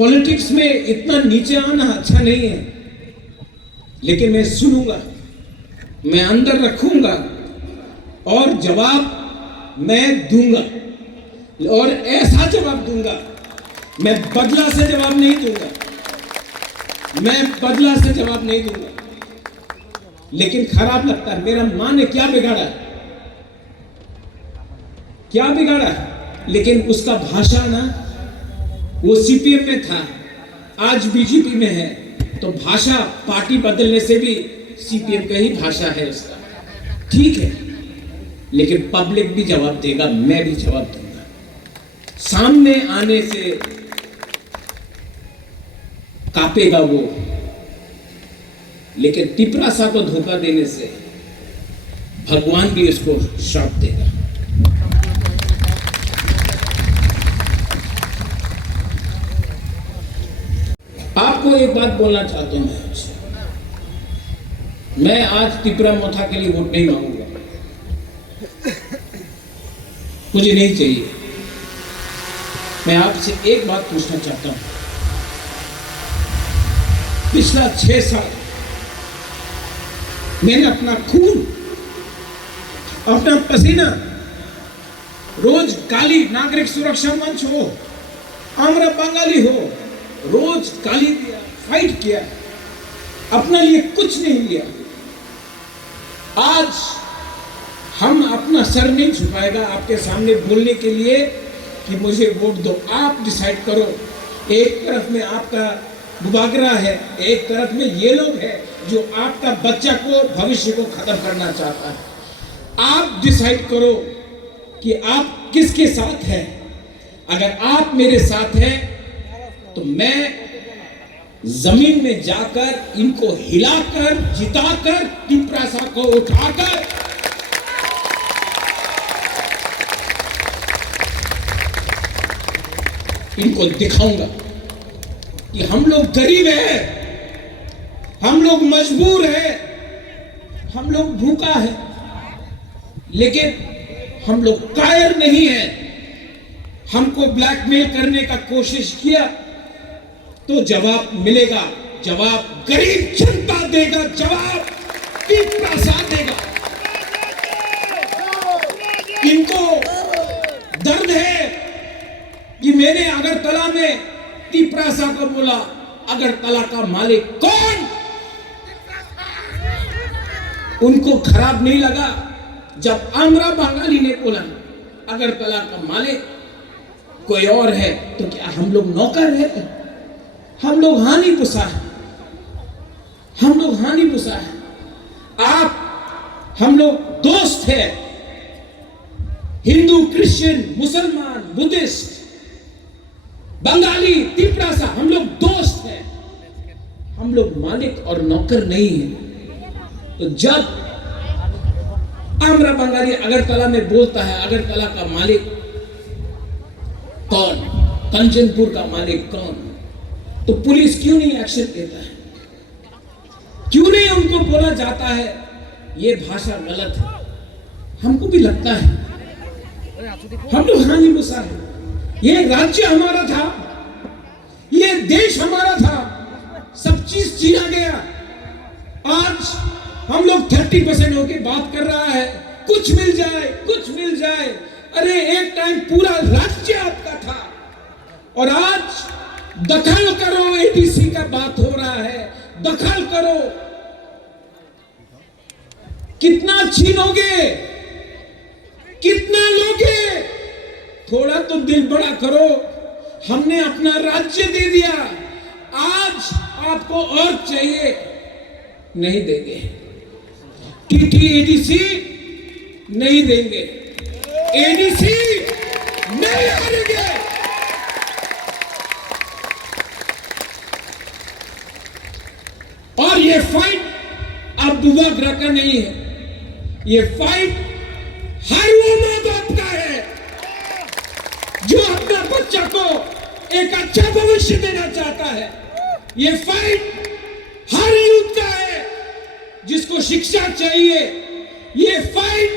Politics में इतना नीचे आना अच्छा नहीं है, लेकिन मैं सुनूंगा, मैं अंदर रखूंगा और जवाब मैं दूंगा, और ऐसा जवाब दूंगा। मैं बदला से जवाब नहीं दूंगा, मैं बदला से जवाब नहीं दूंगा। लेकिन खराब लगता है, मेरा मां ने क्या बिगाड़ा है, क्या बिगाड़ा है? लेकिन उसका भाषा ना, वो सीपीएम में था, आज बीजेपी में है, तो भाषा पार्टी बदलने से भी सीपीएम का ही भाषा है उसका, ठीक है। लेकिन पब्लिक भी जवाब देगा, मैं भी जवाब दूंगा। सामने आने से कांपेगा वो, लेकिन तिपरासा को धोखा देने से भगवान भी उसको श्राप देगा। आपको एक बात बोलना चाहता हूं, मैं आज तिपरा मोथा के लिए वोट नहीं मांगूंगा, मुझे नहीं चाहिए। मैं आपसे एक बात पूछना चाहता हूं, पिछला 6 साल मैंने अपना खून, अपना पसीना, रोज काली नागरिक सुरक्षा मंच हो, आमरा बंगाली हो, रोज गाली दिया, फाइट किया, अपने लिए कुछ नहीं लिया। आज हम अपना सर नहीं झुकाएगा आपके सामने बोलने के लिए कि मुझे वोट दो। आप डिसाइड करो। एक तरफ में आपका मुबागरा है, एक तरफ में ये लोग हैं जो आपका बच्चा को, भविष्य को खत्म करना चाहता है। आप डिसाइड करो कि आप किसके साथ हैं। अगर आप मेरे साथ हैं तो मैं जमीन में जाकर इनको हिलाकर, जिताकर, तिपरासा को उठाकर इनको दिखाऊंगा कि हम लोग गरीब हैं, हम लोग मजबूर हैं, हम लोग भूखा है, लेकिन हम लोग कायर नहीं है। हमको ब्लैकमेल करने का कोशिश किया तो जवाब मिलेगा, जवाब गरीब जनता देगा, जवाब तिपरासा देगा। इनको दर्द है कि मैंने अगरतला में तिपरासा को बोला, अगरतला का मालिक कौन? उनको खराब नहीं लगा जब आमरा बंगाली ने बोला अगरतला का मालिक कोई और है, तो क्या हम लोग नौकर है? हम लोग हानि पुसा है, हम लोग हानि पुसा है। आप, हम लोग दोस्त हैं, हिंदू, क्रिश्चियन, मुसलमान, बुद्धिस्ट, बंगाली, तिपरासा, हम लोग दोस्त हैं, हम लोग मालिक और नौकर नहीं हैं। तो जब आमरा बंगाली अगरतला में बोलता है अगरतला का मालिक कौन, कंचनपुर का मालिक कौन, तो पुलिस क्यों नहीं एक्शन लेता है? क्यों नहीं उनको बोला जाता है ये भाषा गलत है? हमको भी लगता है हम लोग हानि पुसा है। ये राज्य हमारा था, ये देश हमारा था, सब चीज छीना गया। आज हम लोग 30% होके बात कर रहा है, कुछ मिल जाए, कुछ मिल जाए। अरे एक टाइम पूरा राज्य आपका था, और आज दखल करो, एडीसी का बात हो रहा है, दखल करो। कितना छीनोगे, कितना लोगे? थोड़ा तो दिल बड़ा करो। हमने अपना राज्य दे दिया, आज आपको और चाहिए, नहीं देंगे। टीटी एडीसी नहीं देंगे, एडीसी नहीं हारेंगे। और ये फाइट अब दुआ ग्रह का नहीं है, ये फाइट हर वो मां बाप का है जो अपना बच्चा को एक अच्छा भविष्य देना चाहता है। ये फाइट हर यूथ का है जिसको शिक्षा चाहिए। ये फाइट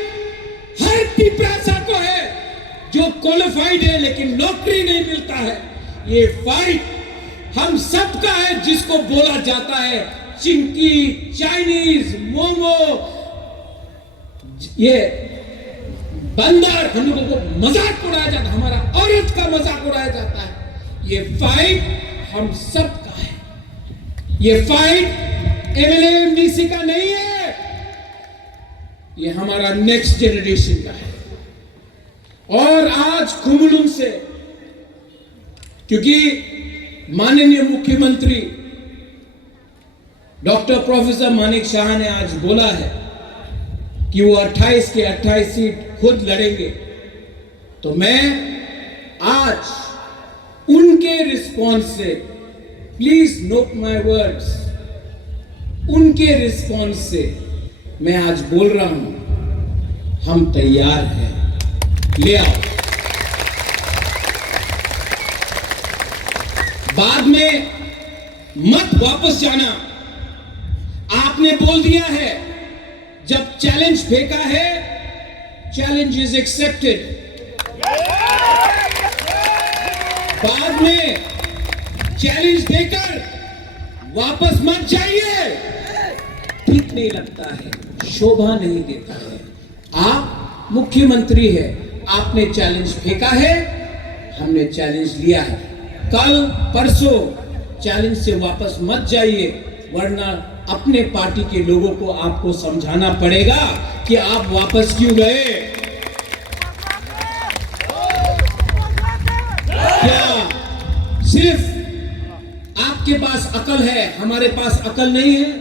हर तिपरासा को है जो क्वालिफाइड है लेकिन नौकरी नहीं मिलता है। ये फाइट हम सबका है जिसको बोला जाता है चिंकी, चाइनीज, मोमो, ये बंदर, हम लोगों को मजाक उड़ाया जाता है, हमारा औरत का मजाक उड़ाया जाता है। ये फाइट हम सबका है। ये फाइट एमएलए एमडीसी का नहीं है, ये हमारा नेक्स्ट जनरेशन का है। और आज कुमलुम से, क्योंकि माननीय मुख्यमंत्री डॉक्टर प्रोफेसर मानिक शाह ने आज बोला है कि वो 28 के 28 सीट खुद लड़ेंगे, तो मैं आज उनके रिस्पॉन्स से, प्लीज नोट माय वर्ड्स, उनके रिस्पॉन्स से मैं आज बोल रहा हूं, हम तैयार हैं, ले आओ। बाद में मत वापस जाना। आपने बोल दिया है, जब चैलेंज फेंका है, चैलेंज इज एक्सेप्टेड। बाद में चैलेंज देकर वापस मत जाइए, ठीक नहीं लगता है, शोभा नहीं देता है। आप मुख्यमंत्री है, आपने चैलेंज फेंका है, हमने चैलेंज लिया है। कल परसों चैलेंज से वापस मत जाइए, वरना अपने पार्टी के लोगों को आपको समझाना पड़ेगा कि आप वापस क्यों गए। क्या सिर्फ आपके पास अकल है, हमारे पास अकल नहीं है?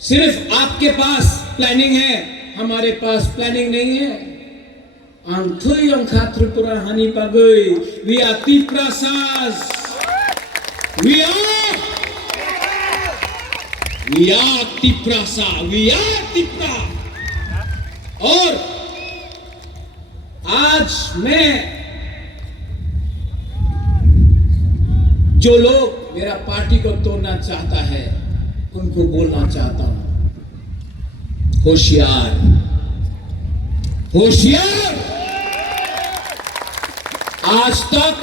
सिर्फ आपके पास प्लानिंग है, हमारे पास प्लानिंग नहीं है। त्रिपुरा हानि पागई, we are Tiprasas, we are Tiprasa, we are Tipra. और आज मैं, जो लोग मेरा पार्टी को तोड़ना चाहता है, उनको बोलना चाहता हूं, होशियार, होशियार। आज तक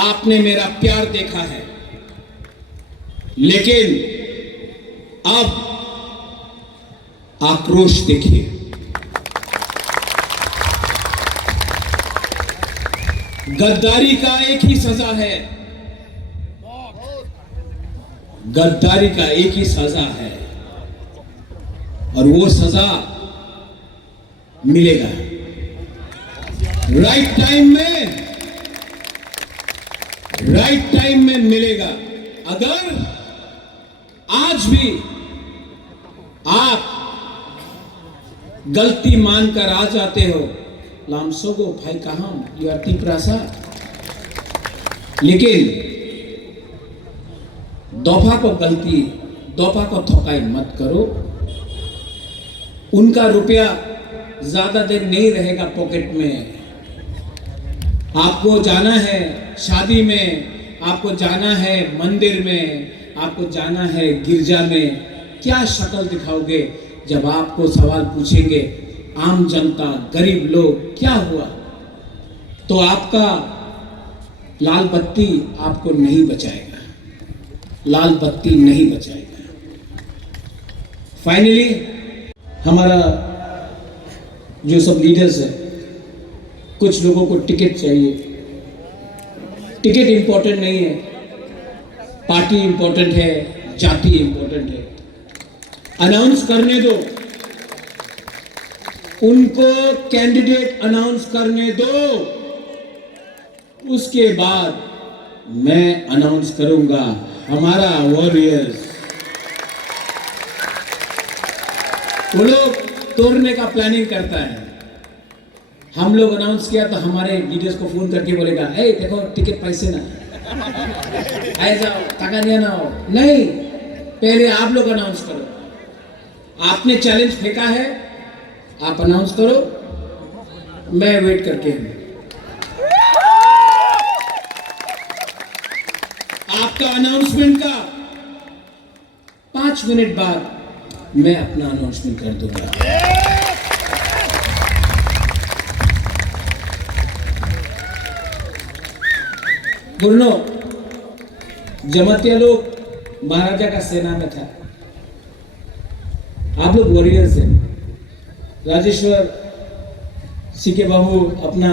आपने मेरा प्यार देखा है, लेकिन अब आक्रोश देखिए। गद्दारी का एक ही सजा है, गद्दारी का एक ही सजा है, और वो सजा मिलेगा राइट टाइम में मिलेगा। अगर आज भी आप गलती मानकर आ जाते हो, लामसोगो भाई कहां, यू आर तिप्रासा, लेकिन दफा को थकाई मत करो। उनका रुपया ज्यादा देर नहीं रहेगा पॉकेट में। आपको जाना है शादी में, आपको जाना है मंदिर में, आपको जाना है गिरजा में, क्या शक्ल दिखाओगे जब आपको सवाल पूछेंगे आम जनता, गरीब लोग क्या हुआ? तो आपका लाल बत्ती आपको नहीं बचाएगा, लाल बत्ती नहीं बचाएगा। फाइनली हमारा जो सब लीडर्स है, कुछ लोगों को टिकट चाहिए। टिकट इंपॉर्टेंट नहीं है, पार्टी इंपॉर्टेंट है, जाति इंपॉर्टेंट है। अनाउंस करने दो, उनको कैंडिडेट अनाउंस करने दो, उसके बाद मैं अनाउंस करूंगा हमारा वॉरियर्स। वो लोग तोड़ने का प्लानिंग करता है, हम लोग अनाउंस किया तो हमारे लीडर्स को फोन करके बोलेगा, ए देखो टिकट पैसे ना आए जाओ, टाका दिया ना हो। नहीं, पहले आप लोग अनाउंस करो। आपने चैलेंज फेंका है, आप अनाउंस करो, मैं वेट करके हूं। आपका अनाउंसमेंट का 5 मिनट बाद मैं अपना अनाउंसमेंट कर दूंगा। गुरनो जमातिया लोग महाराजा का सेना में था, आप लोग वॉरियर्स हैं। राजेश्वर सीके बाबू अपना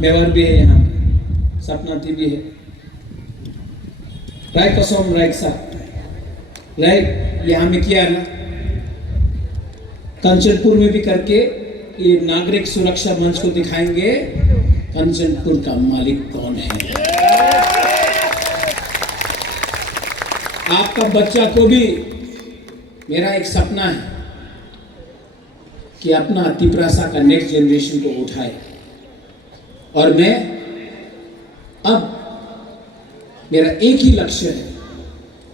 मेवार भी है, यहाँ सपना टीवी है, राय कसम राय सा राय यहाँ में किया ना, कंचनपुर में भी करके ये नागरिक सुरक्षा मंच को दिखाएंगे कंचनपुर का मालिक कौन है। आपका बच्चा को भी मेरा एक सपना है कि अपना तिपरासा का नेक्स्ट जनरेशन को उठाए, और मैं अब मेरा एक ही लक्ष्य है,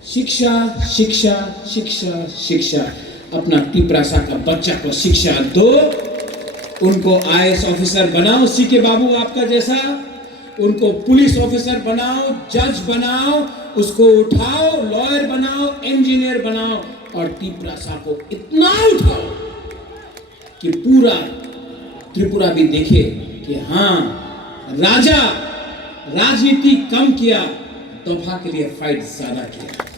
शिक्षा शिक्षा शिक्षा शिक्षा। अपना तिपरासा का बच्चा को शिक्षा दो, उनको IAS ऑफिसर बनाओ सीके बाबू आपका जैसा, उनको पुलिस ऑफिसर बनाओ, जज बनाओ, उसको उठाओ, लॉयर बनाओ, इंजीनियर बनाओ, और तिपरासा को इतना उठाओ कि पूरा त्रिपुरा भी देखे कि हाँ, राजा राजनीति कम किया, तोहफा के लिए फाइट ज्यादा किया।